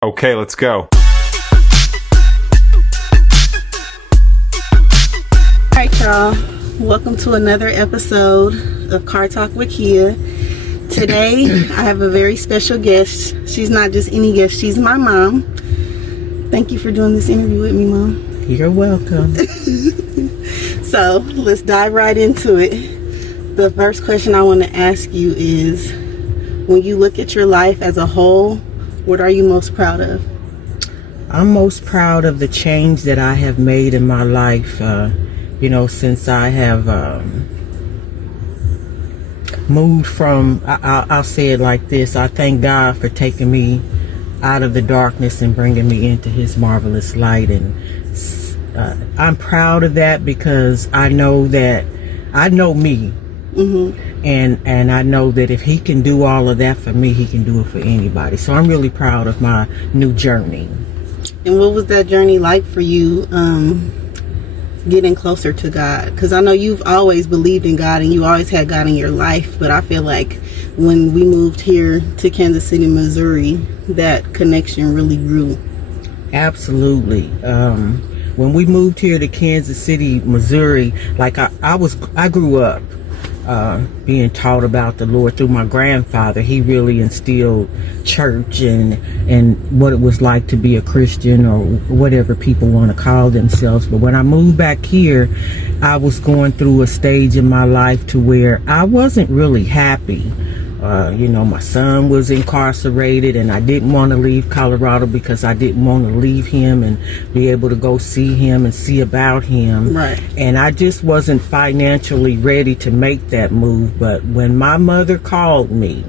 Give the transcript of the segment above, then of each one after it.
Okay, let's go. Alright, y'all. Welcome to another episode of Car Talk with Keya. Today, I have a very special guest. She's not just any guest, she's my mom. Thank you for doing this interview with me, Mom. You're welcome. So, let's dive right into it. The first question I want to ask you is, when you look at your life as a whole, what are you most proud of? I'm most proud of the change that I have made in my life, since I have moved from, I'll say it like this, I thank God for taking me out of the darkness and bringing me into His marvelous light. And I'm proud of that because I know me. Mm-hmm. And I know that if He can do all of that for me, He can do it for anybody. So I'm really proud of my new journey. And what was that journey like for you, getting closer to God? Because I know you've always believed in God and you always had God in your life, but I feel like when we moved here to Kansas City, Missouri, that connection really grew. Absolutely. When we moved here to Kansas City, Missouri, like I grew up being taught about the Lord through my grandfather. He really instilled church and what it was like to be a Christian, or whatever people want to call themselves. But when I moved back here, I was going through a stage in my life to where I wasn't really happy. My son was incarcerated and I didn't want to leave Colorado because I didn't want to leave him and be able to go see him and see about him. Right. And I just wasn't financially ready to make that move. But when my mother called me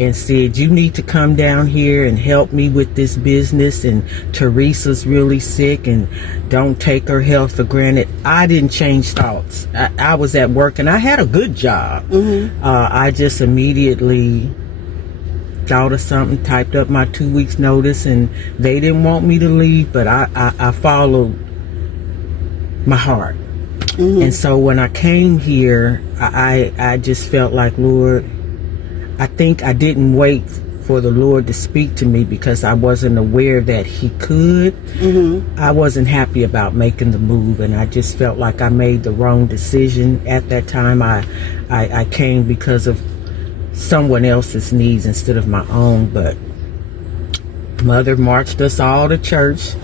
and said, you need to come down here and help me with this business, and Teresa's really sick and don't take her health for granted, I didn't change thoughts. I was at work and I had a good job. Mm-hmm. I just immediately thought of something, typed up my 2 weeks notice, and they didn't want me to leave, but I followed my heart. Mm-hmm. And so when I came here, I just felt like, Lord, I think I didn't wait for the Lord to speak to me because I wasn't aware that He could. Mm-hmm. I wasn't happy about making the move, and I just felt like I made the wrong decision at that time. I came because of someone else's needs instead of my own. But Mother marched us all to church.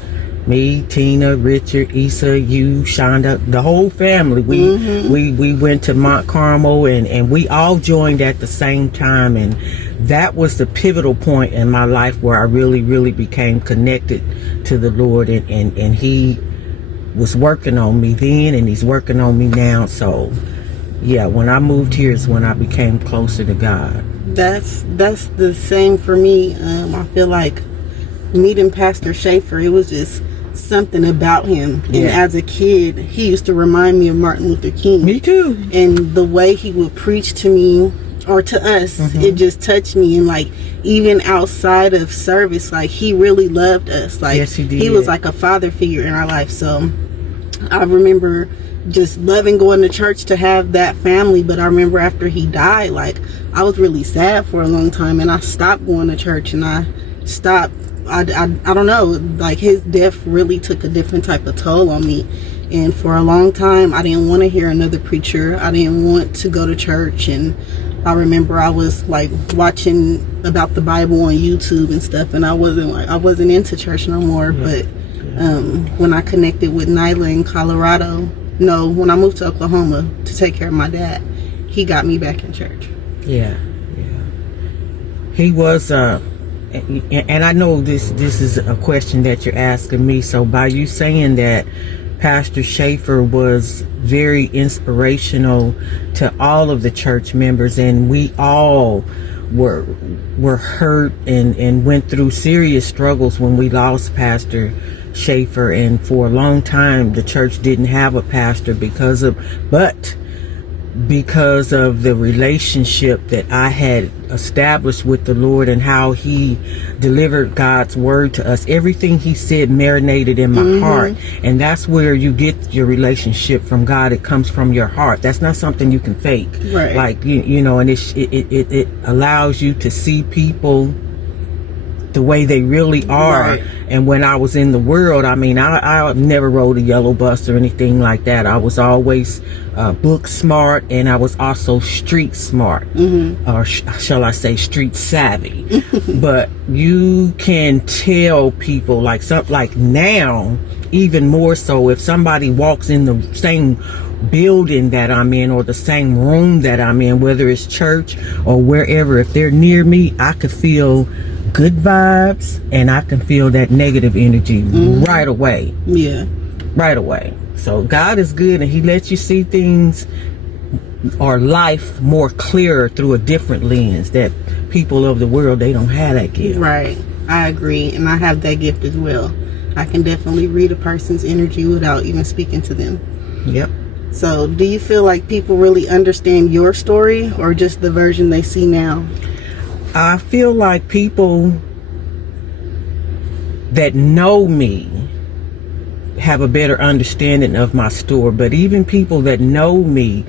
Me, Tina, Richard, Issa, you, Shonda, the whole family. We went to Mount Carmel, and we all joined at the same time. And that was the pivotal point in my life where I really, really became connected to the Lord. And He was working on me then, and He's working on me now. So, yeah, when I moved here is when I became closer to God. That's the same for me. I feel like meeting Pastor Schaefer, it was just something about him. Yeah. And as a kid, he used to remind me of Martin Luther King. Me too. And the way he would preach to me, or to us, mm-hmm. It just touched me. And like, even outside of service, like, he really loved us. Like, yes, he did. He was like a father figure in our life. So I remember just loving going to church to have that family. But I remember after he died, like, I was really sad for a long time, and I stopped going to church, and I stopped. I don't know, like, his death really took a different type of toll on me. And for a long time, I didn't want to hear another preacher. I didn't want to go to church. And I remember I was like watching about the Bible on YouTube and stuff, and I wasn't into church no more. Yeah. But when I connected with Nyla in Colorado, when I moved to Oklahoma to take care of my dad, he got me back in church. Yeah. He was and I know this is a question that you're asking me. So by you saying that, Pastor Schaefer was very inspirational to all of the church members, and we all were hurt and went through serious struggles when we lost Pastor Schaefer. And for a long time, the church didn't have a pastor because of the relationship that I had established with the Lord and how He delivered God's word to us. Everything He said marinated in my heart, and that's where you get your relationship from God. It comes from your heart. That's not something you can fake. Right. Like, and it allows you to see people the way they really are. Right. And when I was in the world, I mean, I never rode a yellow bus or anything like that. I was always book smart, and I was also street smart, or shall I say street savvy. But you can tell people, like now, even more so, if somebody walks in the same building that I'm in or the same room that I'm in, whether it's church or wherever, if they're near me, I could feel good vibes and I can feel that negative energy right away. Yeah. Right away. So God is good, and he lets you see things or life more clearer through a different lens that people of the world, they don't have that gift. Right. I agree. And I have that gift as well. I can definitely read a person's energy without even speaking to them. Yep. So do you feel like people really understand your story, or just the version they see now? I feel like people that know me have a better understanding of my story, but even people that know me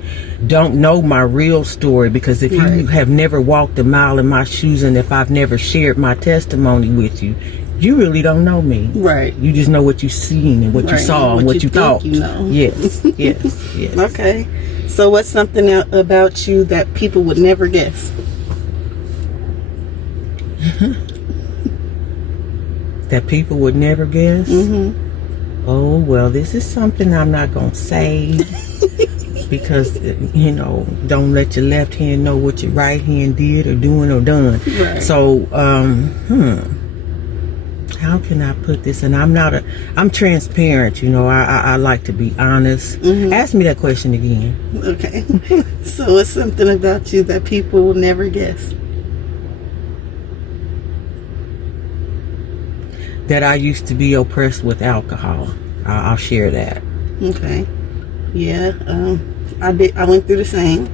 don't know my real story, because if you have never walked a mile in my shoes, and if I've never shared my testimony with you, you really don't know me. Right. You just know what you've seen and what you saw and what you thought. You know. Yes, yes, yes. Okay. So what's something about you that people would never guess? That people would never guess? Oh, well, this is something I'm not going to say because, you know, don't let your left hand know what your right hand did or doing or done. Right. So, how can I put this? And I'm transparent, you know, I like to be honest. Ask me that question again. Okay. So what's something about you that people will never guess? That I used to be oppressed with alcohol. I'll share that. Okay. Yeah. I went through the same,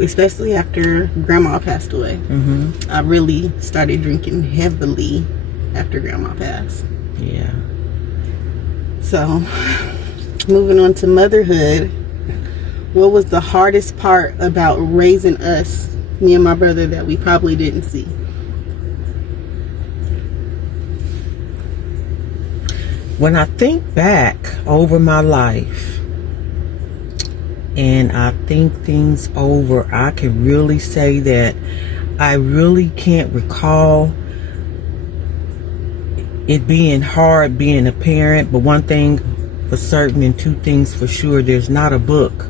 especially after Grandma passed away. I really started drinking heavily after Grandma passed. Yeah. So, moving on to motherhood, what was the hardest part about raising us, me and my brother, that we probably didn't see? When I think back over my life and I think things over, I can really say that I really can't recall it being hard being a parent. But one thing for certain and two things for sure, there's not a book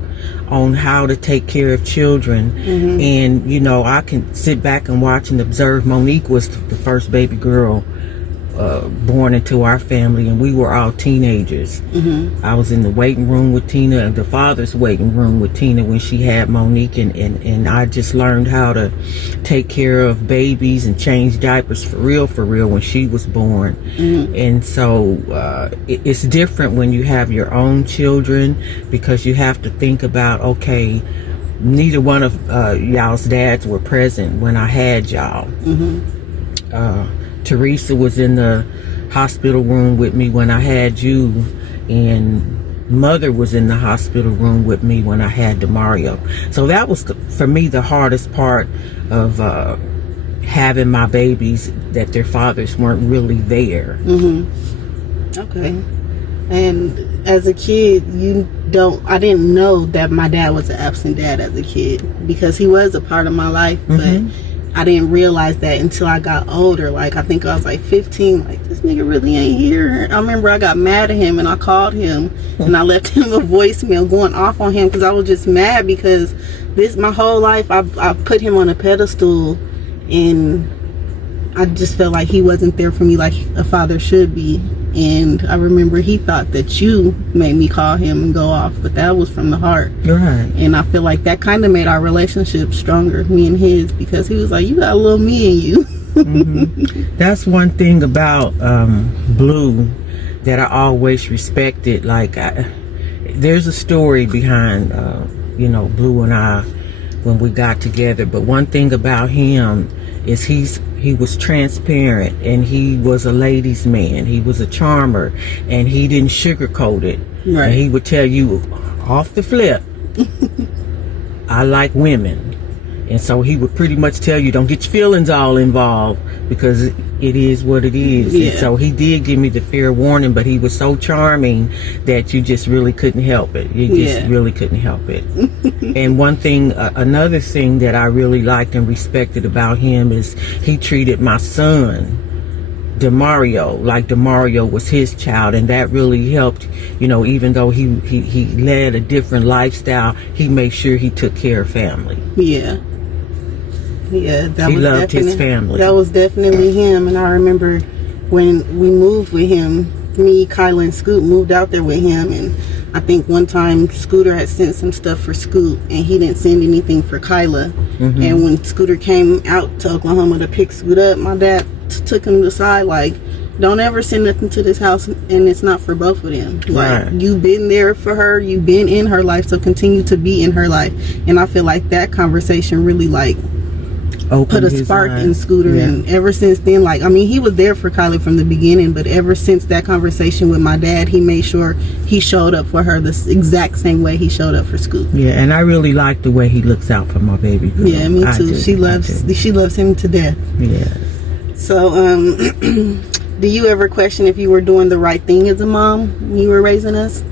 on how to take care of children. And, you know, I can sit back and watch and observe. Monique was the first baby girl born into our family, and we were all teenagers. I was in the waiting room with Tina, the father's waiting room with Tina, when she had Monique, and I just learned how to take care of babies and change diapers for real when she was born. And so it's different when you have your own children, because you have to think about, okay, neither one of y'all's dads were present when I had y'all. Teresa was in the hospital room with me when I had you, and Mother was in the hospital room with me when I had DeMario. So that was, for me, the hardest part of having my babies, that their fathers weren't really there. Okay. And as a kid, I didn't know that my dad was an absent dad as a kid, because he was a part of my life, but I didn't realize that until I got older. Like, I think I was like 15, like, this nigga really ain't here. I remember I got mad at him and I called him and I left him a voicemail going off on him, because I was just mad, because my whole life I put him on a pedestal, and I just felt like he wasn't there for me like a father should be. And I remember he thought that you made me call him and go off, but that was from the heart. Right. And I feel like that kind of made our relationship stronger, me and his, because he was like, you got a little me in you. That's one thing about Blue that I always respected. Like, there's a story behind, you know, Blue and I when we got together. But one thing about him is he was transparent, and he was a ladies' man. He was a charmer, and he didn't sugarcoat it. Right. And he would tell you off the flip, I like women. And so he would pretty much tell you, don't get your feelings all involved, because it is what it is. Yeah. And so he did give me the fair warning, but he was so charming that you just really couldn't help it. You just really couldn't help it. And one thing, another thing that I really liked and respected about him is he treated my son, Demario, like Demario was his child, and that really helped. You know, even though he led a different lifestyle, he made sure he took care of family. Yeah, that He was loved his definite- family. That was definitely him. And I remember when we moved with him, me, Kyla, and Scoot moved out there with him, and I think one time Scooter had sent some stuff for Scoot, and he didn't send anything for Kyla. And when Scooter came out to Oklahoma to pick Scoot up, my dad took him to the side like, don't ever send nothing to this house, and it's not for both of them. Like, you've been there for her, you've been in her life, so continue to be in her life. And I feel like that conversation really like put a spark in Scooter. And ever since then, like, I mean, he was there for Kylie from the beginning, but ever since that conversation with my dad, he made sure he showed up for her the exact same way he showed up for Scoot. Yeah, and I really like the way he looks out for my baby girl. Yeah, me too. She loves him to death. Yeah. So do you ever question if you were doing the right thing as a mom when you were raising us?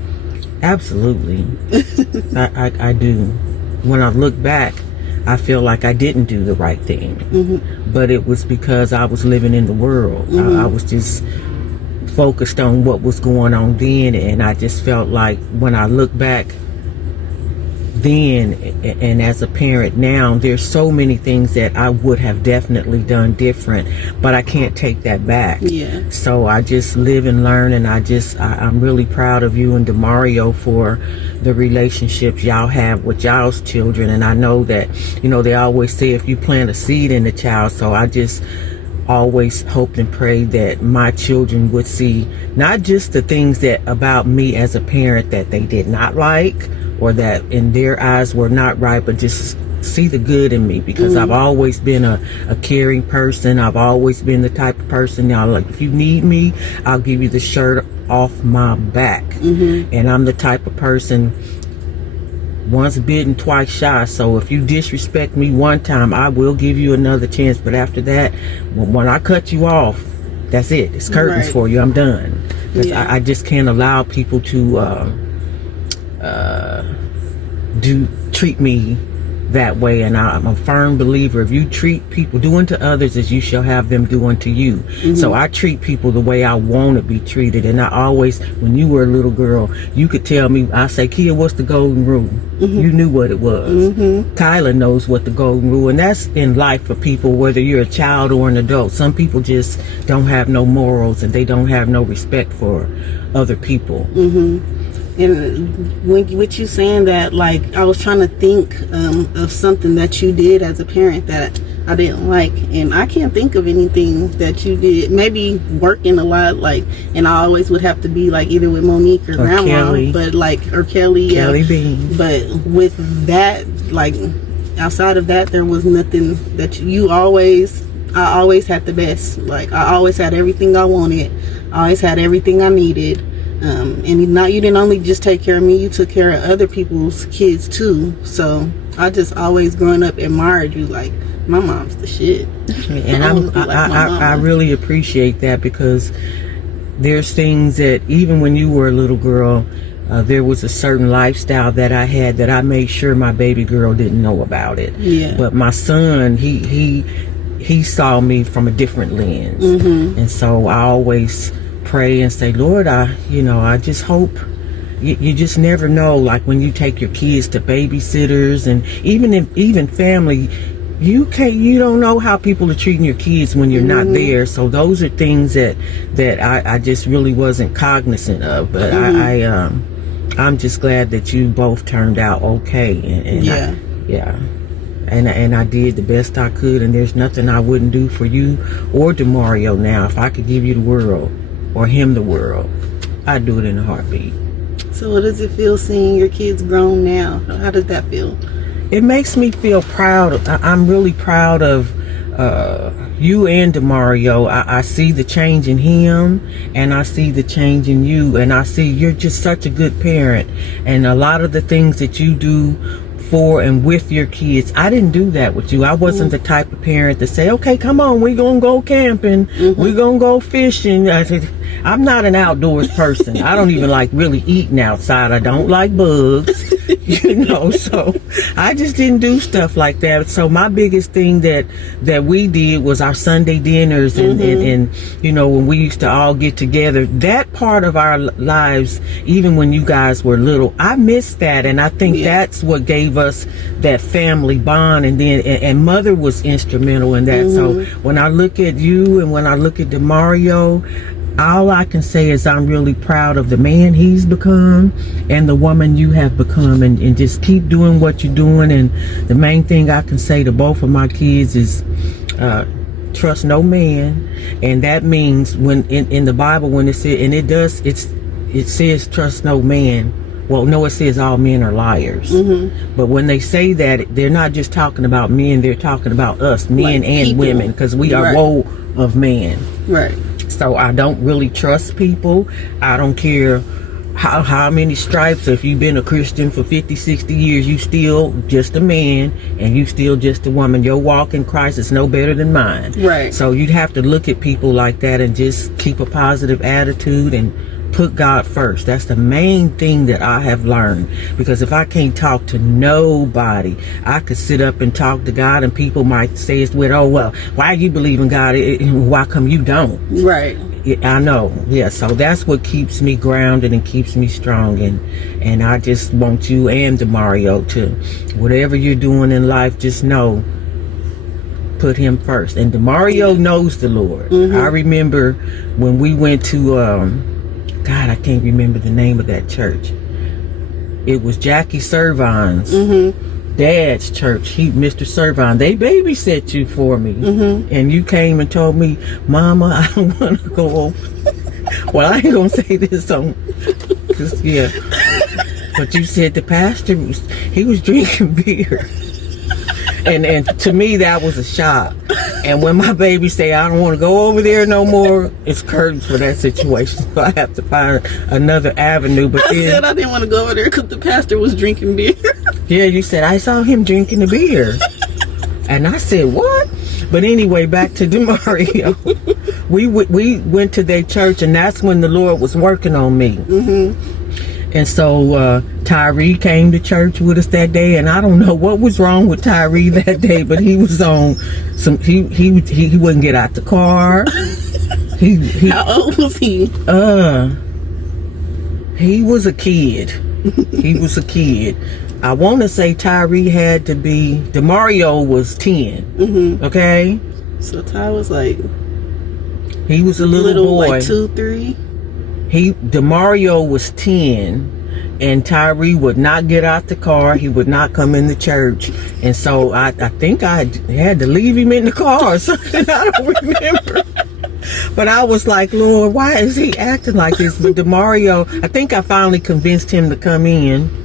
Absolutely. I do. When I look back, I feel like I didn't do the right thing. But it was because I was living in the world. I was just focused on what was going on then, and I just felt like when I look back then and as a parent now, there's so many things that I would have definitely done different, but I can't take that back. So I just live and learn, and I'm really proud of you and Demario for the relationships y'all have with y'all's children. And I know that, you know, they always say if you plant a seed in the child, so I just always hoped and prayed that my children would see not just the things that about me as a parent that they did not like, or that in their eyes were not right, but just see the good in me, because I've always been a caring person. I've always been the type of person, y'all, like, if you need me, I'll give you the shirt off my back. And I'm the type of person, once bitten, twice shy. So if you disrespect me one time, I will give you another chance. But after that, when I cut you off, that's it. It's curtains for you. I'm done. I just can't allow people to treat me that way. And I'm a firm believer, if you treat people, do unto others as you shall have them do unto you. So I treat people the way I want to be treated. And I always, when you were a little girl, you could tell me, I say, Keya, what's the golden rule? You knew what it was. Kyla knows what the golden rule, and that's in life for people, whether you're a child or an adult. Some people just don't have no morals, and they don't have no respect for other people. And with you saying that, like, I was trying to think of something that you did as a parent that I didn't like, and I can't think of anything that you did. Maybe working a lot, like, and I always would have to be like either with Monique or Grandma, Kelly. But like, or Kelly Bean. But with that, like, outside of that, there was nothing that I always had the best. Like, I always had everything I wanted. I always had everything I needed. And now you didn't only just take care of me, you took care of other people's kids too. So I just always growing up admired you, like, my mom's the shit. And I really appreciate that, because there's things that even when you were a little girl, there was a certain lifestyle that I had that I made sure my baby girl didn't know about it. But my son, he saw me from a different lens. And so I always pray and say, Lord, I just hope, you just never know, like when you take your kids to babysitters, and even family, you don't know how people are treating your kids when you're not there. So those are things that I just really wasn't cognizant of. But I'm just glad that you both turned out okay. And I did the best I could, and there's nothing I wouldn't do for you or Demario now. If I could give you the world, or him the world, I'd do it in a heartbeat. So what does it feel seeing your kids grown now? How does that feel? It makes me feel proud. I'm really proud of you and Demario. I see the change in him, and I see the change in you, and I see you're just such a good parent, and a lot of the things that you do for and with your kids. I didn't do that with you. I wasn't the type of parent to say, okay, come on, we're going to go camping. We're going to go fishing. I said, I'm not an outdoors person. I don't even like really eating outside. I don't like bugs, so I just didn't do stuff like that. So my biggest thing that we did was our Sunday dinners and when we used to all get together. That part of our lives, even when you guys were little, I missed that. And I think that's what gave us that family bond. And Mother was instrumental in that. So when I look at you and when I look at DeMario, all I can say is I'm really proud of the man he's become and the woman you have become, and just keep doing what you're doing. And the main thing I can say to both of my kids is trust no man. And that means when in the Bible, when it says, and it says trust no man. Well, no, it says all men are liars. But when they say that, they're not just talking about men, they're talking about us, men like and people. Women, because we are woe of man. Right. So I don't really trust people. I don't care how many stripes. If you've been a Christian for 50, 60 years, you still just a man and you still just a woman. Your walk in Christ is no better than mine. Right. So you'd have to look at people like that and just keep a positive attitude and put God first. That's the main thing that I have learned, because if I can't talk to nobody, I could sit up and talk to God and people might say it's weird. Oh, well, why you believe in God? Why come you don't? Right. I know. Yeah. So that's what keeps me grounded and keeps me strong. And I just want you and DeMario to, whatever you're doing in life, just know, put him first. And DeMario knows the Lord. I remember when we went to, God, I can't remember the name of that church. It was Jackie Servine's dad's church. Mr. Servine, they babysat you for me. And you came and told me, Mama, I don't want to go. Well, I ain't going to say this on, but you said the pastor, he was drinking beer. And to me, that was a shock. And when my baby say, I don't want to go over there no more, it's curtains for that situation. So I have to find another avenue. But I said I didn't want to go over there because the pastor was drinking beer. Yeah, you said, I saw him drinking the beer. And I said, what? But anyway, back to DeMario. We went to their church, and that's when the Lord was working on me. And so Tyree came to church with us that day, and I don't know what was wrong with Tyree that day, but he was on some. He wouldn't get out the car. How old was he? He was a kid. He was a kid. I want to say Tyree had to be. DeMario was 10. Okay. So Ty was like. He was a little boy. Like 2, 3. DeMario was 10, and Tyree would not get out the car. He would not come in the church. And so I think I had to leave him in the car or something. I don't remember. But I was like, Lord, why is he acting like this? But DeMario, I think I finally convinced him to come in.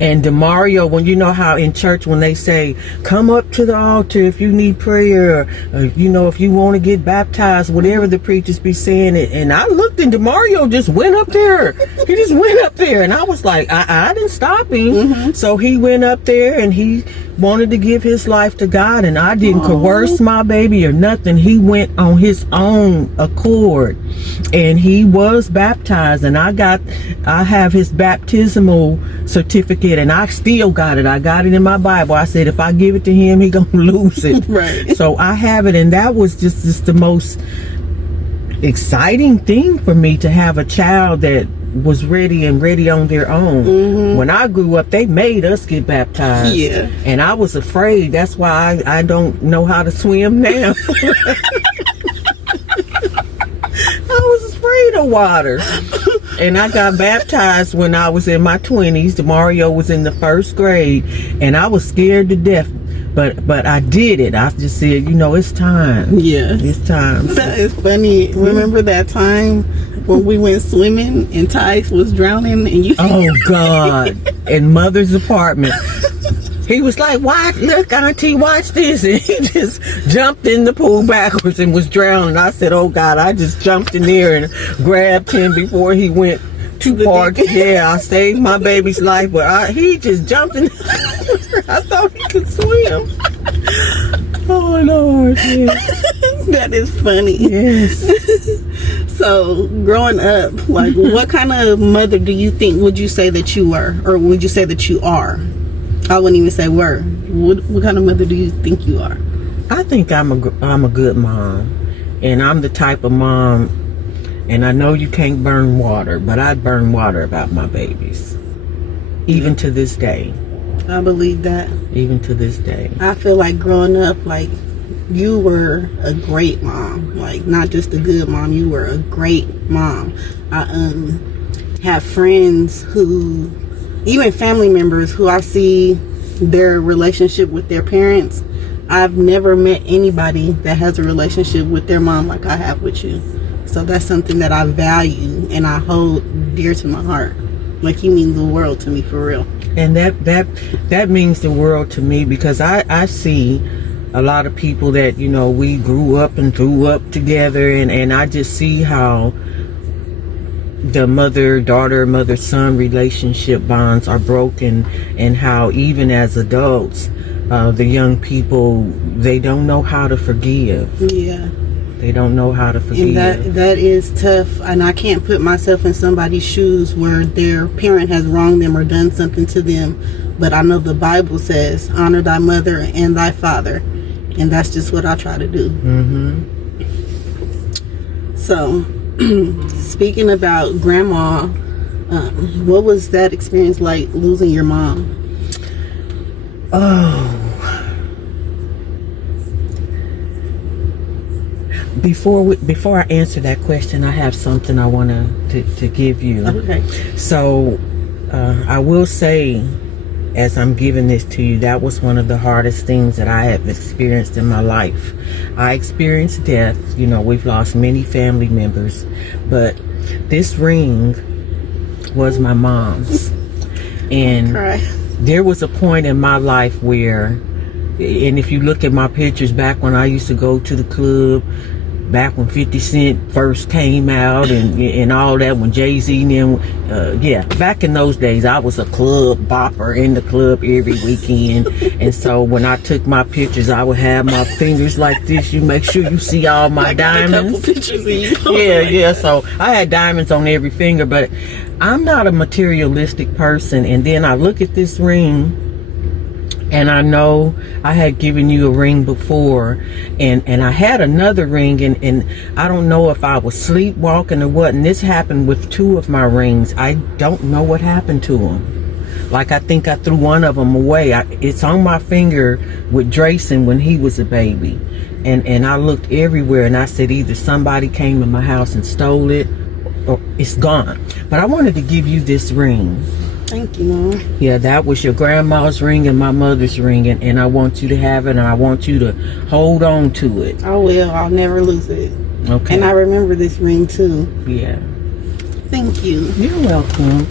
And DeMario, when you know how in church when they say, come up to the altar if you need prayer, or if you want to get baptized, whatever the preachers be saying. And I looked, and DeMario just went up there. He just went up there. And I was like, I didn't stop him. So he went up there and he wanted to give his life to God. And I didn't coerce my baby or nothing. He went on his own accord. And he was baptized. And I have his baptismal certificate. And I still got it. I got it in my Bible. I said, if I give it to him, he gonna lose it. Right. So I have it. And that was just the most exciting thing for me, to have a child that was ready on their own. When I grew up, they made us get baptized. Yeah. And I was afraid. That's why I don't know how to swim now. I was afraid of water. And I got baptized when I was in my 20s. DeMario was in the 1st grade, and I was scared to death. But I did it. I just said, it's time. Yeah. It's time. That is funny. Remember that time when we went swimming and Ty was drowning and you... Oh, God. In Mother's apartment. He was like, watch, look, Auntie, watch this. And he just jumped in the pool backwards and was drowning. I said, oh, God, I just jumped in there and grabbed him before he went two parts. Yeah, I saved my baby's life, but he just jumped in. I thought he could swim. Oh Lord, yeah. That is funny. Yes. So, growing up, like, what kind of mother would you say that you were? Or would you say that you are? I wouldn't even say were. What kind of mother do you think you are? I think I'm a good mom. And I'm the type of mom, and I know you can't burn water, but I burn water about my babies. Even to this day. I believe that. Even to this day. I feel like growing up, like, you were a great mom. Like, not just a good mom, you were a great mom. I have friends who, even family members who I see their relationship with their parents. I've never met anybody that has a relationship with their mom like I have with you. So that's something that I value and I hold dear to my heart. Like, you mean the world to me, for real. And that means the world to me, because I see a lot of people that, you know, we grew up together, and I just see how the mother-daughter, mother-son relationship bonds are broken, and how even as adults, the young people, they don't know how to forgive. Yeah. They don't know how to forgive. And that is tough. And I can't put myself in somebody's shoes where their parent has wronged them or done something to them. But I know the Bible says, honor thy mother and thy father. And that's just what I try to do. Mm-hmm. So, speaking about grandma, what was that experience like, losing your mom? Oh. Before I answer that question, I have something I want to give you. Okay. So, I will say, as I'm giving this to you, that was one of the hardest things that I have experienced in my life. I experienced death. You know, we've lost many family members, but this ring was my mom's. And there was a point in my life where, and if you look at my pictures back when I used to go to the club, back when 50 Cent first came out and all that, when Jay-Z and them, back in those days, I was a club bopper in the club every weekend. And so when I took my pictures, I would have my fingers like this. You make sure you see all my diamonds. A couple pictures of you. Yeah. So I had diamonds on every finger, but I'm not a materialistic person. And then I look at this ring, and I know I had given you a ring before, and I had another ring, and I don't know if I was sleepwalking or what, and this happened with two of my rings. I don't know what happened to them. Like, I think I threw one of them away. It's on my finger with Drayson when he was a baby. And I looked everywhere, and I said either somebody came to my house and stole it, or it's gone. But I wanted to give you this ring. Thank you, Mom. Yeah, that was your grandma's ring and my mother's ring, and I want you to have it, and I want you to hold on to it. I will. I'll never lose it. Okay. And I remember this ring too. Yeah. Thank you. You're welcome.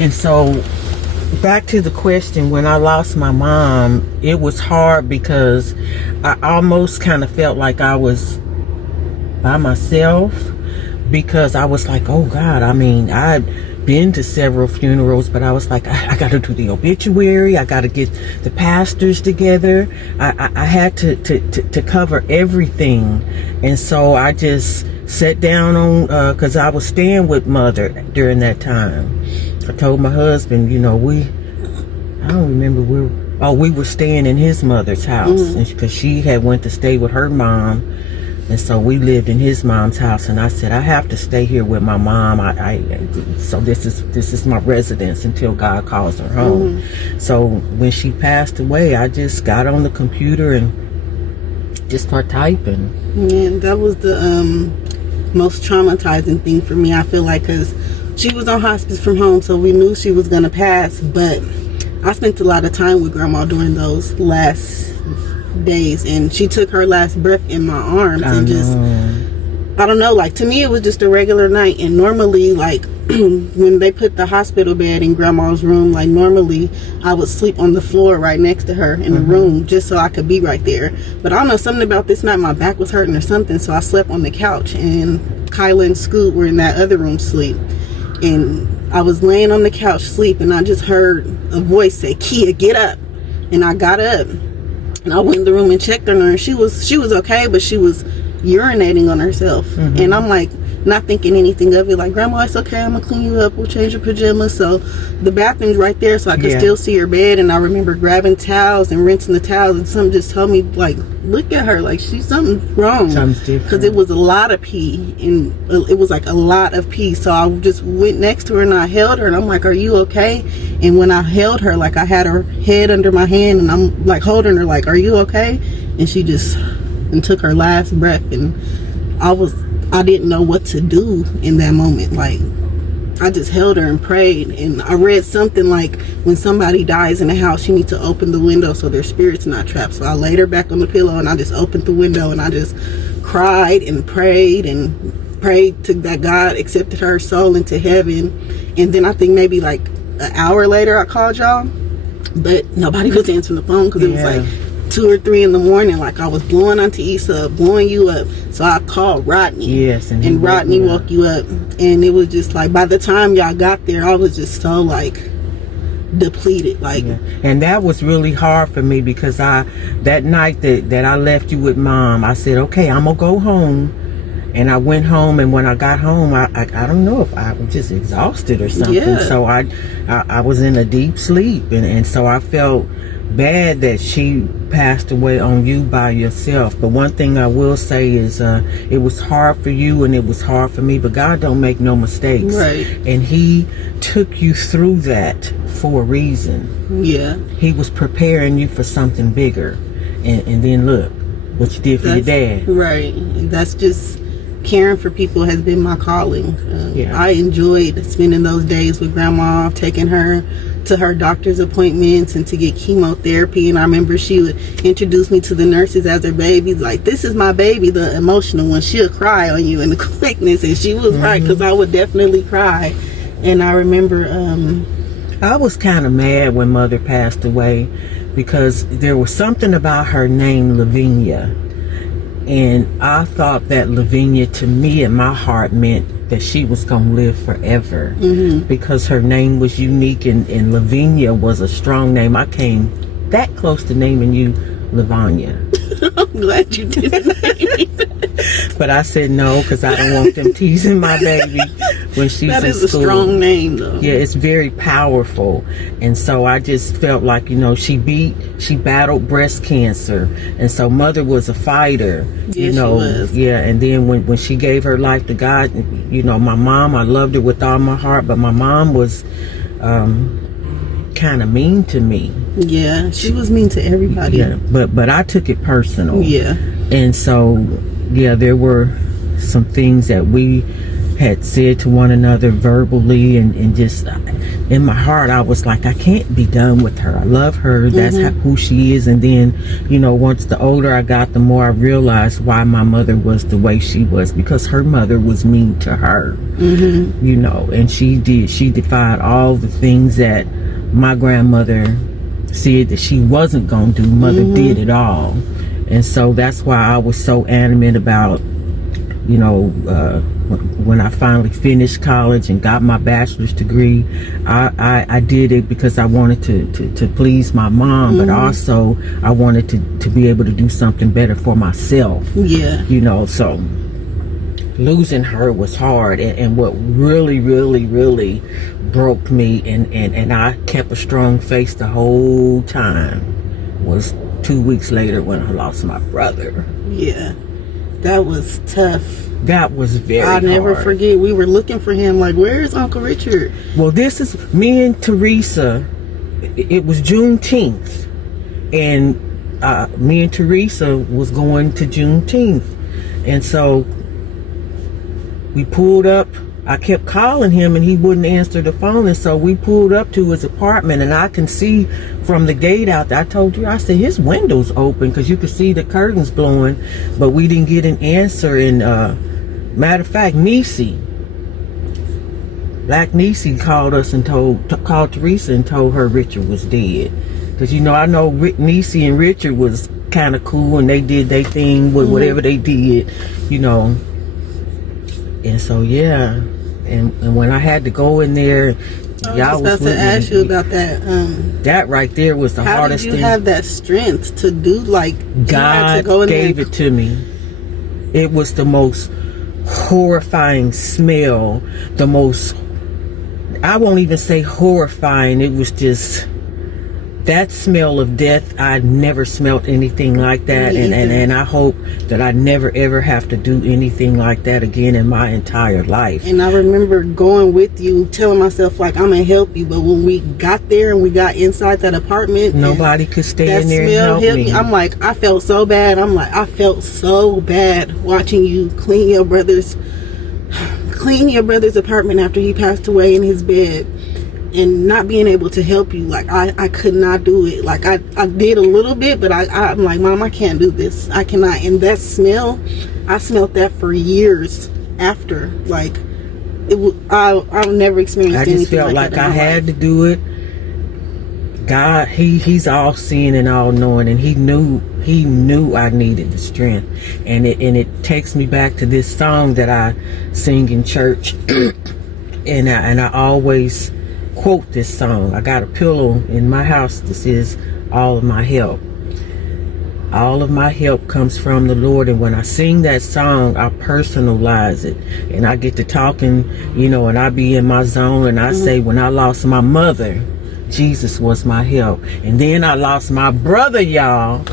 And so, back to the question, when I lost my mom, it was hard because I almost kind of felt like I was by myself, because I was like, oh God, I mean, I'd been to several funerals, but I was like, I got to do the obituary, I got to get the pastors together, I had to cover everything. And so I just sat down on, because I was staying with Mother during that time. I told my husband, you know, I don't remember where, we were staying in his mother's house, because she had went to stay with her mom. And so we lived in his mom's house, and I said, I have to stay here with my mom. So this is my residence until God calls her home. So when she passed away, I just got on the computer and just started typing. Yeah, that was the most traumatizing thing for me, I feel like, because she was on hospice from home, so we knew she was going to pass. But I spent a lot of time with Grandma during those last days, and she took her last breath in my arms, and just I don't know, like, to me it was just a regular night. And normally, like, when they put the hospital bed in grandma's room, like, normally I would sleep on the floor right next to her in the room, just so I could be right there. But I don't know, something about this night, my back was hurting or something, so I slept on the couch, and Kyla and Scoot were in that other room sleep. And I was laying on the couch sleep, and I just heard a voice say, "Keya, get up." And I got up, and I went in the room and checked on her, and she was okay, but she was urinating on herself. And I'm like, not thinking anything of it, like, "Grandma, it's okay, I'm gonna clean you up, we'll change your pajamas." So the bathroom's right there, so I could still see her bed. And I remember grabbing towels and rinsing the towels, and something just told me, like, look at her, like, something's wrong. Something's different. Because it was a lot of pee, and it was like a lot of pee. So I just went next to her and I held her, and I'm like, "Are you okay?" And when I held her, like, I had her head under my hand, and I'm like holding her, like, "Are you okay?" And she just took her last breath. And I didn't know what to do in that moment. Like, I just held her and prayed. And I read something like, when somebody dies in the house, you need to open the window so their spirit's not trapped. So I laid her back on the pillow, and I just opened the window, and I just cried and prayed to that God accepted her soul into heaven. And then I think maybe like an hour later I called y'all, but nobody was answering the phone, because it was like 2 or 3 in the morning. Like, I was blowing Auntie Issa up, blowing you up. So I called Rodney. Yes, and Rodney woke you up. And it was just like, by the time y'all got there, I was just so, like, depleted. Like, and that was really hard for me, because that night that I left you with Mom, I said, okay, I'm gonna go home. And I went home, and when I got home, I don't know if I was just exhausted or something. So I was in a deep sleep, and so I felt bad that she passed away on you by yourself. But one thing I will say is, it was hard for you, and it was hard for me, but God don't make no mistakes. Right. And He took you through that for a reason. Yeah. He was preparing you for something bigger. And then look what you did for your dad. Right. And that's just, caring for people has been my calling. I enjoyed spending those days with Grandma, taking her to her doctor's appointments and to get chemotherapy. And I remember she would introduce me to the nurses as her babies, like, "This is my baby," the emotional one. She'll cry on you in the quickness, and she was right, because I would definitely cry. And I remember I was kind of mad when Mother passed away, because there was something about her name, Lavinia. And I thought that Lavinia, to me, in my heart, meant that she was going to live forever, because her name was unique, and Lavinia was a strong name. I came that close to naming you Lavanya. I'm glad you did. But I said no, because I don't want them teasing my baby when she's in school. That is a strong name, though. Yeah, it's very powerful. And so I just felt like, she battled breast cancer. And so Mother was a fighter. Yes, she was. Yeah, and then when she gave her life to God, my mom, I loved her with all my heart, but my mom was kind of mean to me. Yeah, she was mean to everybody. Yeah, but I took it personal. Yeah. And so, there were some things that we had said to one another verbally, and just in my heart, I was like, I can't be done with her. I love her. That's who she is. And then, once the older I got, the more I realized why my mother was the way she was, because her mother was mean to her. And she defied all the things that my grandmother said that she wasn't going to do. Mother did it all. And so that's why I was so adamant about, when I finally finished college and got my bachelor's degree, I did it because I wanted to please my mom, but also I wanted to be able to do something better for myself. Yeah. So losing her was hard. And what really, really, really broke me, and I kept a strong face the whole time, was 2 weeks later when I lost my brother. Yeah, that was tough. That was very hard. I'll never forget, we were looking for him, like, where's Uncle Richard? Well, this is me and Teresa. It was Juneteenth, and me and Teresa was going to Juneteenth, and so we pulled up. I kept calling him and he wouldn't answer the phone, and so we pulled up to his apartment, and I can see from the gate out there, I told you, I said, his window's open, because you could see the curtains blowing, but we didn't get an answer. And Matter of fact, Black Niecy called us and called Teresa and told her Richard was dead. Because, you know, I know Niecy and Richard was kind of cool and they did their thing with whatever they did, you know. And so, yeah. And when I had to go in there, I was about to ask you about that. That right there was the hardest thing. How did you have that strength to do, like, God gave it to me. It was the most horrifying smell. The most, I won't even say horrifying. It was just that smell of death. I never smelt anything like that, and I hope that I never ever have to do anything like that again in my entire life. And I remember going with you, telling myself, like, I'm gonna help you, but when we got there and we got inside that apartment, nobody could stay in there and help me. I'm like, I felt so bad. I felt so bad watching you clean your brother's apartment after he passed away in his bed. And not being able to help you, like, I could not do it. Like, I did a little bit, but I'm like, Mom, I can't do this. I cannot. And that smell, I smelled that for years after. Like, I've never experienced anything. I just felt like I had to do it. God, he's all seeing and all knowing, and he knew I needed the strength. And it takes me back to this song that I sing in church, and I always quote this song. I got a pillow in my house that says, all of my help comes from the Lord. And when I sing that song, I personalize it, and I get to talking, you know, and I be in my zone, and I say, when I lost my mother, Jesus was my help. And then I lost my brother, y'all.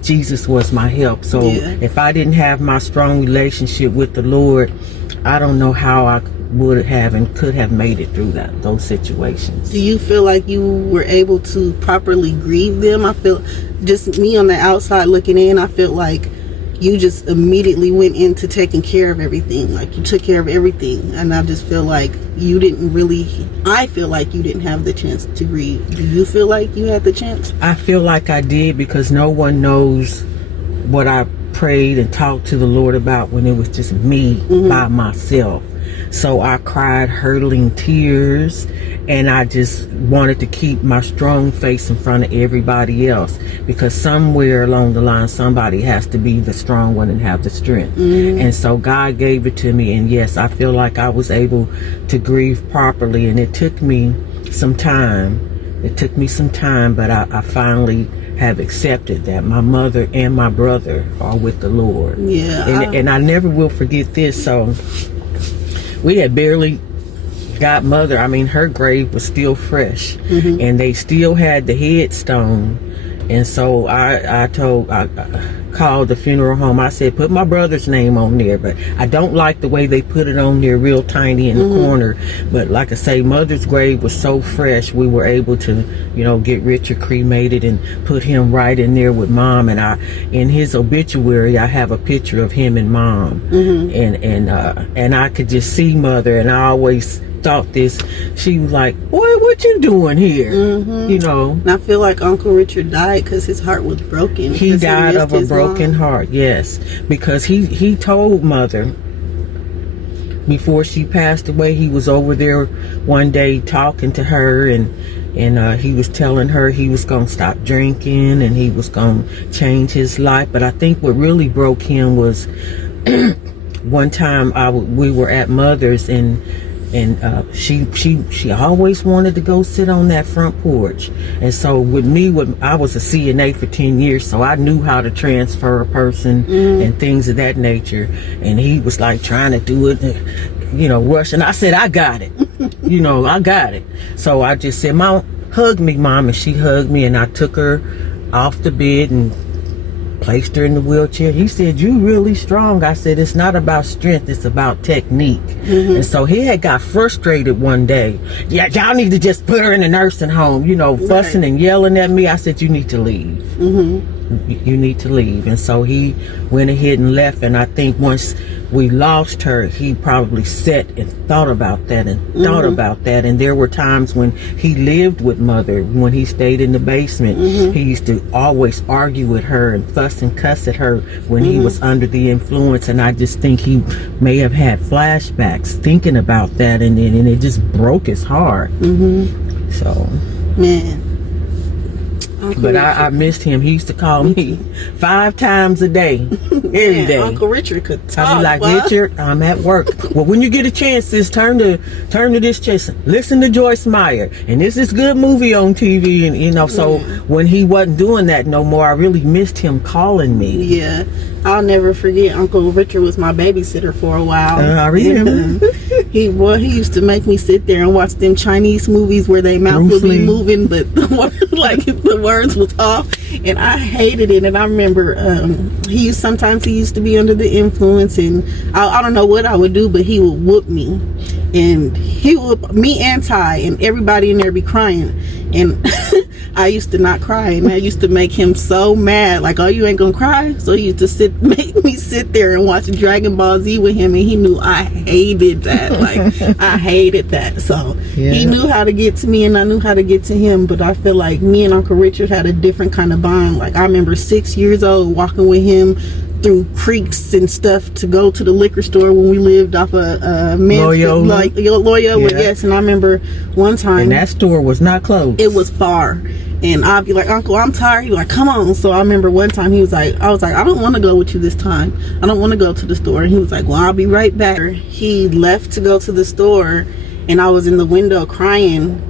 Jesus was my help. So if I didn't have my strong relationship with the Lord, I don't know how I would have and could have made it through those situations. Do you feel like you were able to properly grieve them? I feel, just me on the outside looking in, I feel like you just immediately went into taking care of everything. Like, you took care of everything, and I just feel like you didn't really, I feel like you didn't have the chance to grieve. Do you feel like you had the chance? I feel like I did, because no one knows what I prayed and talked to the Lord about when it was just me by myself. So I cried hurtling tears, and I just wanted to keep my strong face in front of everybody else, because somewhere along the line somebody has to be the strong one and have the strength. And so God gave it to me, and yes, I feel like I was able to grieve properly, and it took me some time. But I finally have accepted that my mother and my brother are with the Lord. And I never will forget this. So we had barely got mother. I mean, her grave was still fresh, and they still had the headstone. And so I called the funeral home. I said, put my brother's name on there, but I don't like the way they put it on there real tiny in the corner. But like I say, mother's grave was so fresh, we were able to, you know, get Richard cremated and put him right in there with Mom. And in his obituary, I have a picture of him and Mom, and I could just see Mother, and I always thought this, she was like, boy, what you doing here? You know. And I feel like Uncle Richard died because his heart was broken. He died of a broken heart, yes, because he told Mother before she passed away, he was over there one day talking to her, and he was telling her he was going to stop drinking and he was going to change his life. But I think what really broke him was one time we were at Mother's, and she always wanted to go sit on that front porch. And so with me, I was a CNA for 10 years, so I knew how to transfer a person and things of that nature. And he was like trying to do it, you know, rushing. I said, I got it. You know, I got it. So I just said, Mom, hug me, Mom. And she hugged me, and I took her off the bed and placed her in the wheelchair. He said, you really strong. I said, it's not about strength, it's about technique. And so he had got frustrated one day. Yeah, y'all need to just put her in a nursing home, you know, fussing and yelling at me. I said, you need to leave. you need to leave. And so he went ahead and left. And I think once we lost her, he probably sat and thought about that and there were times when he lived with mother, when he stayed in the basement, he used to always argue with her and fuss and cuss at her when he was under the influence. And I just think he may have had flashbacks thinking about that, and it just broke his heart. So Man. but I missed him. He used to call me 5 times a day, every day. Uncle Richard could talk. I'd be like, Richard, I'm at work. Well, when you get a chance, sis, turn to this channel. Listen to Joyce Meyer, and this is good movie on TV, and you know. So when he wasn't doing that no more, I really missed him calling me. Yeah, I'll never forget. Uncle Richard was my babysitter for a while. I remember. He used to make me sit there and watch them Chinese movies where they mouth would be moving, but like the words was off, and I hated it. And I remember he used to be under the influence, and I don't know what I would do, but he would whoop me, and he would me and Ty, and everybody in there be crying, and I used to not cry, and I used to make him so mad, like, oh, you ain't gonna cry? So he used to make me sit there and watch Dragon Ball Z with him, and he knew I hated that. Like, I hated that. So he knew how to get to me, and I knew how to get to him. But I feel like me and Uncle Richard had a different kind of bond. Like, I remember 6 years old walking with him through creeks and stuff to go to the liquor store when we lived off Loyola. Like Loyola. Yes. And I remember one time, and that store was not closed. It was far. And I'd be like, Uncle, I'm tired. He'd be like, come on. So I remember one time I was like, I don't want to go with you this time. I don't want to go to the store. And he was like, well, I'll be right back. He left to go to the store, and I was in the window crying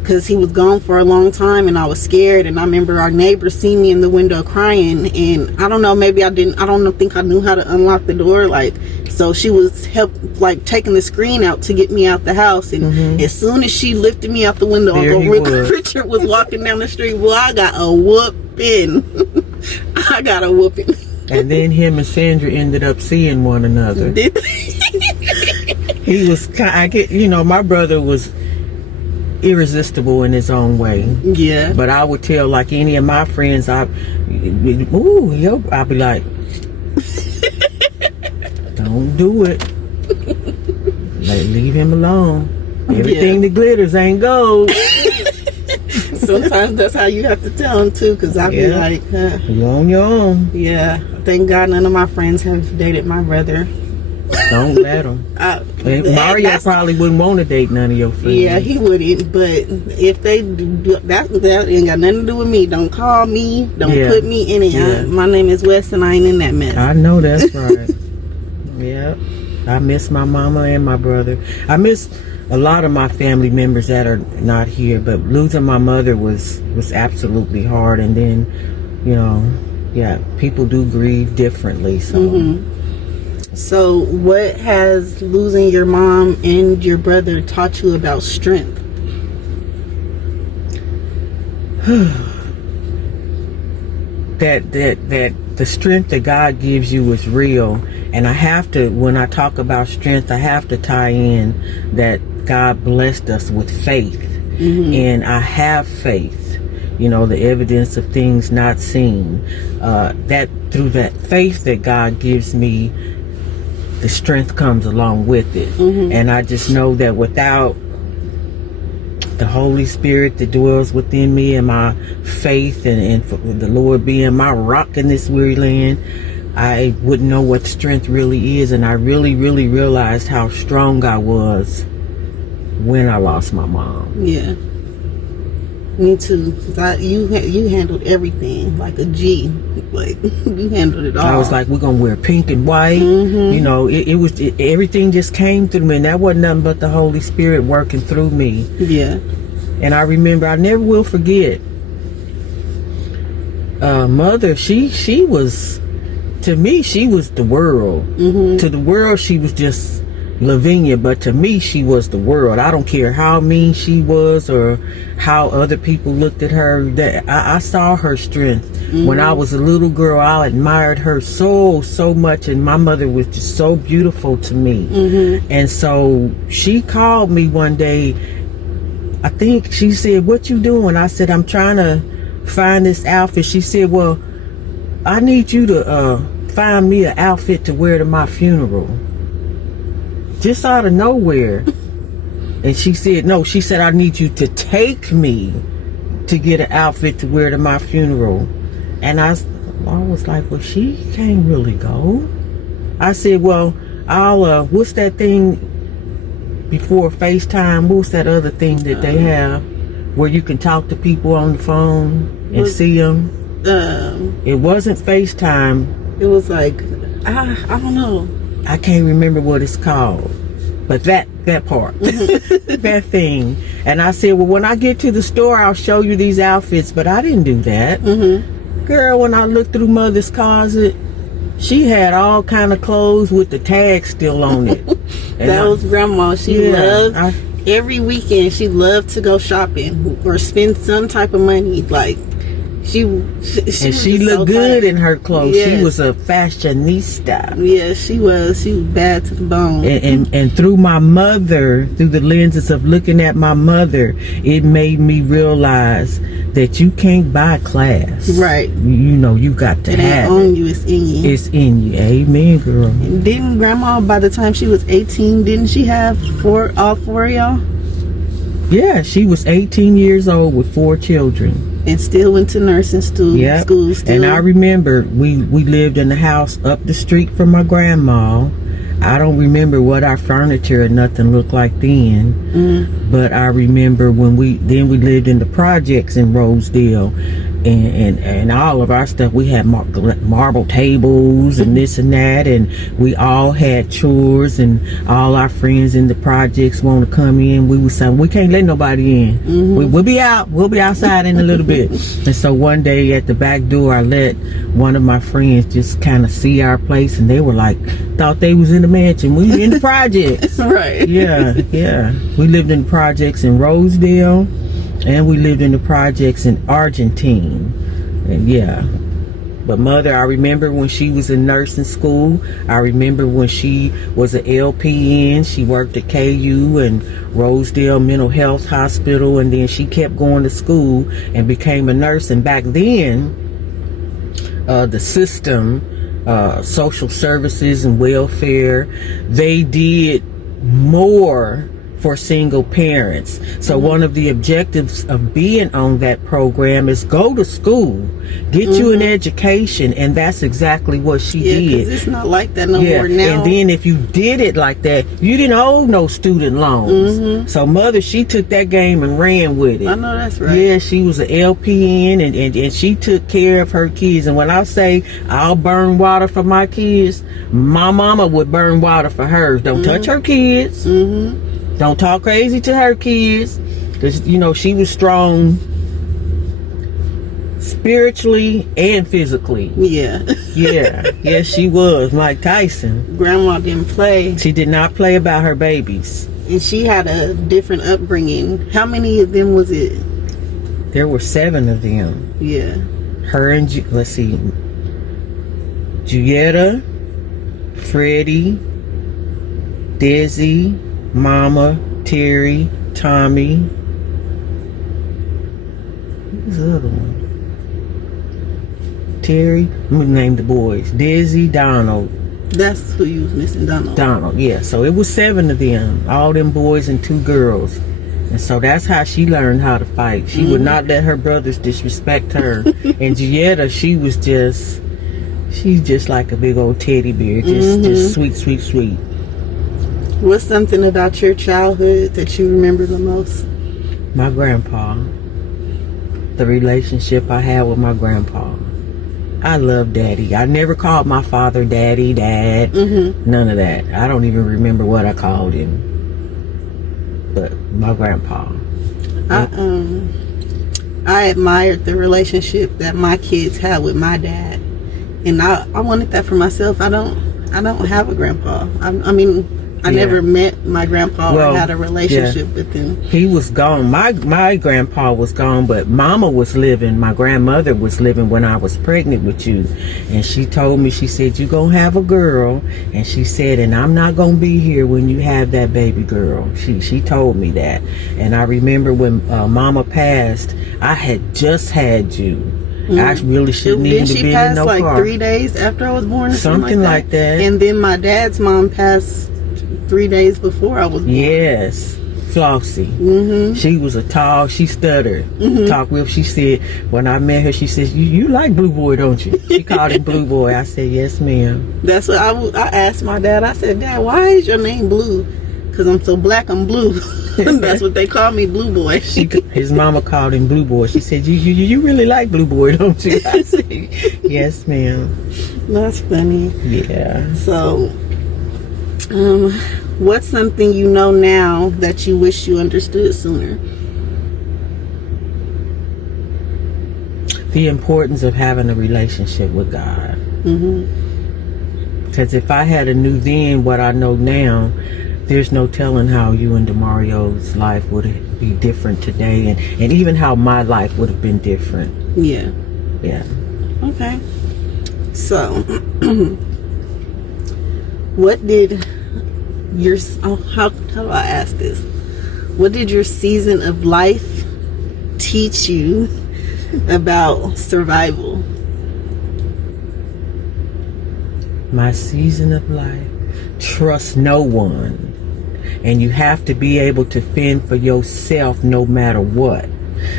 because he was gone for a long time, and I was scared. And I remember our neighbor seen me in the window crying, and I don't know, maybe I don't think I knew how to unlock the door. Like, so she was taking the screen out to get me out the house, and as soon as she lifted me out the window, Uncle Richard was walking down the street. Well, I got a whooping. I got a whooping. And then him and Sandra ended up seeing one another. He was my brother was irresistible in his own way. Yeah. But I would tell, like any of my friends, I'd be like, don't do it. Like, leave him alone. Everything that glitters ain't gold. Sometimes that's how you have to tell him too, because I'd be like, you on your own. Yeah. Thank God none of my friends have dated my brother. Don't let him. Mario probably wouldn't want to date none of your friends. Yeah, he wouldn't. But if they do, that ain't got nothing to do with me. Don't call me. Don't put me in it. Yeah. My name is Wes, and I ain't in that mess. I know that's right. Yeah. I miss my mama and my brother. I miss a lot of my family members that are not here, but losing my mother was absolutely hard. And then, people do grieve differently. So. So what has losing your mom and your brother taught you about strength? that the strength that God gives you is real. And I have to, when I talk about strength, I have to tie in that God blessed us with faith. And I have faith, the evidence of things not seen. That through that faith that God gives me, the strength comes along with it. And I just know that without the Holy Spirit that dwells within me, and my faith, and for the Lord being my rock in this weary land, I wouldn't know what strength really is. And I really, really realized how strong I was when I lost my mom. Yeah. Me too. You handled everything like a G. Like, you handled it all. I was like, we're gonna wear pink and white. Everything just came through me, and that wasn't nothing but the Holy Spirit working through me. Yeah. And I remember, I never will forget. Mother, she was, to me, she was the world. To the world, she was just Lavinia, but to me, she was the world. I don't care how mean she was or how other people looked at her. That I saw her strength. When I was a little girl, I admired her so much, and my mother was just so beautiful to me. And so she called me one day. I think she said, "What you doing?" I said, "I'm trying to find this outfit." She said, "Well, I need you to find me an outfit to wear to my funeral. Just out of nowhere. And she said, no, she said, I need you to take me to get an outfit to wear to my funeral. And I was like, well, she can't really go. I said, well, I'll, what's that thing before FaceTime? What's that other thing that they have where you can talk to people on the phone and see them? It wasn't FaceTime. It was like, I don't know. I can't remember what it's called. But that part, that thing. And I said, well, when I get to the store, I'll show you these outfits. But I didn't do that. Girl, when I looked through Mother's closet, she had all kind of clothes with the tag still on it. That was Grandma. She loved, every weekend, she loved to go shopping or spend some type of money. Like, she looked good in her clothes. Yes. She was a fashionista. Yeah, she was. She was bad to the bone. And through my mother, through the lenses of looking at my mother, it made me realize that you can't buy class. Right. You got to have it. It ain't on you, it's in you. It's in you. Amen, girl. And didn't Grandma, by the time she was 18, didn't she have all four of y'all? Yeah, she was 18 years old with 4 children. And still went to nursing school. And I remember we lived in the house up the street from my grandma. I don't remember what our furniture or nothing looked like then. But I remember when we lived in the projects in Rosedale. And all of our stuff, we had marble tables and this and that, and we all had chores, and all our friends in the projects want to come in. We would say, we can't let nobody in. We'll be outside in a little bit. And so one day at the back door, I let one of my friends just kind of see our place, and they were like, thought they was in the mansion. We were in the projects. Right. Yeah. We lived in the projects in Rosedale. And we lived in the projects in Argentine. And but Mother, I remember when she was in nursing school. I remember when she was an LPN. She worked at KU and Rosedale Mental Health Hospital. And then she kept going to school and became a nurse. And back then, the system, social services and welfare, they did more for single parents. So one of the objectives of being on that program is go to school, get you an education, and that's exactly what she did. 'Cause it's not like that no more now. And then if you did it like that, you didn't owe no student loans. So Mother, she took that game and ran with it. I know that's right. Yeah, she was an LPN, and she took care of her kids. And when I say I'll burn water for my kids, my mama would burn water for hers. Don't touch her kids. Don't talk crazy to her kids, because she was strong spiritually and physically. Yeah, she was. Mike Tyson. Grandma didn't play. She did not play about her babies. And she had a different upbringing. How many of them was it? There were 7 of them. Yeah. Her and let's see, Julietta, Freddie, Desi, Mama, Terry, Tommy. Who's the other one? Terry. I'm gonna name the boys. Desi, Donald. That's who you was missing, Donald. Donald, yeah. So it was 7 of them, all them boys and 2 girls. And so that's how she learned how to fight. She would not let her brothers disrespect her. And Gietta, she's just like a big old teddy bear, just sweet. What's something about your childhood that you remember the most? My grandpa. The relationship I had with my grandpa. I love Daddy. I never called my father Daddy, Dad. None of that. I don't even remember what I called him. But my grandpa. I admired the relationship that my kids had with my dad, and I wanted that for myself. I don't have a grandpa. I never met my grandpa or had a relationship with him. He was gone. My grandpa was gone, but Mama was living. My grandmother was living when I was pregnant with you. And she told me, she said, you're going to have a girl. And she said, and I'm not going to be here when you have that baby girl. She told me that. And I remember when Mama passed, I had just had you. I really shouldn't even Didn't have she been in pass no like car. 3 days after I was born? Or Something like that. And then my dad's mom passed 3 days before I was born. Yes. Flossie. She was she stuttered. Talk with. She said, when I met her, she says, you like Blue Boy, don't you? She called him Blue Boy. I said, yes, ma'am. That's what I asked my dad. I said, Dad, why is your name Blue? Because I'm so black, I'm blue. That's what they call me, Blue Boy. His mama called him Blue Boy. She said, you really like Blue Boy, don't you? I said, yes, ma'am. That's funny. Yeah. So, what's something you know now that you wish you understood sooner? The importance of having a relationship with God. Because if I had a knew then what I know now, there's no telling how you and DeMario's life would be different today, and even how my life would have been different. Yeah. Yeah. Okay. So, what did your how do I ask this? What did your season of life teach you about survival? My season of life, trust no one. And you have to be able to fend for yourself no matter what.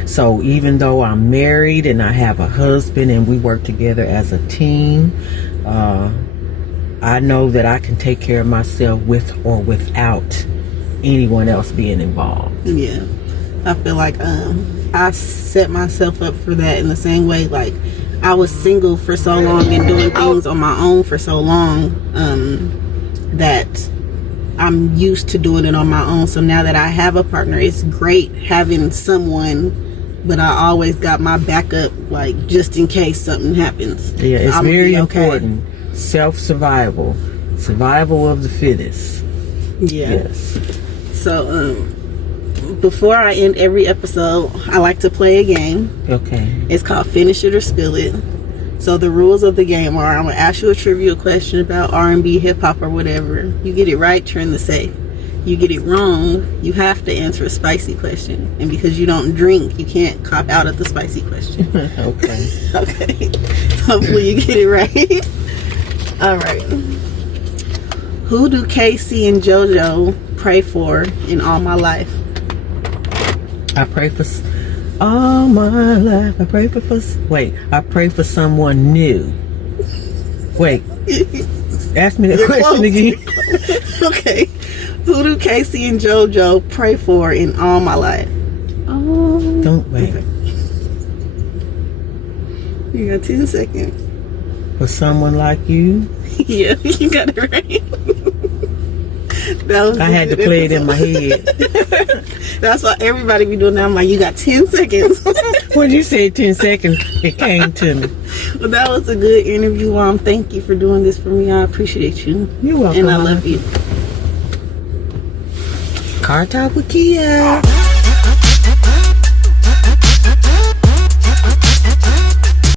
So even though I'm married and I have a husband and we work together as a team, I know that I can take care of myself with or without anyone else being involved. Yeah. I feel like I set myself up for that in the same way. Like, I was single for so long and doing things on my own for so long that I'm used to doing it on my own. So now that I have a partner, it's great having someone, but I always got my backup, like, just in case something happens. Yeah, it's very important. Okay. Self-survival. Survival of the fittest. Yeah. Yes. So, before I end every episode, I like to play a game. Okay. It's called Finish It or Spill It. So the rules of the game are, I'm going to ask you a trivia question about R&B, hip-hop, or whatever. You get it right, turn the say. You get it wrong, you have to answer a spicy question. And because you don't drink, you can't cop out of the spicy question. Okay. Okay. Hopefully you get it right. All right. Who do Casey and JoJo pray for in All My Life? I pray for all my life. I pray I pray for someone new. Wait. Ask me the question again. Okay. Who do Casey and JoJo pray for in All My Life? Oh. Don't wait. Okay. You got 10 seconds. For someone like you? Yeah, you got it right. That was I had to play it in my head. That's what everybody be doing now. I'm like, you got 10 seconds. When you said 10 seconds, it came to me. Well, that was a good interview, Mom. Thank you for doing this for me. I appreciate you. You're welcome. And I love you. Car Talk with Keya.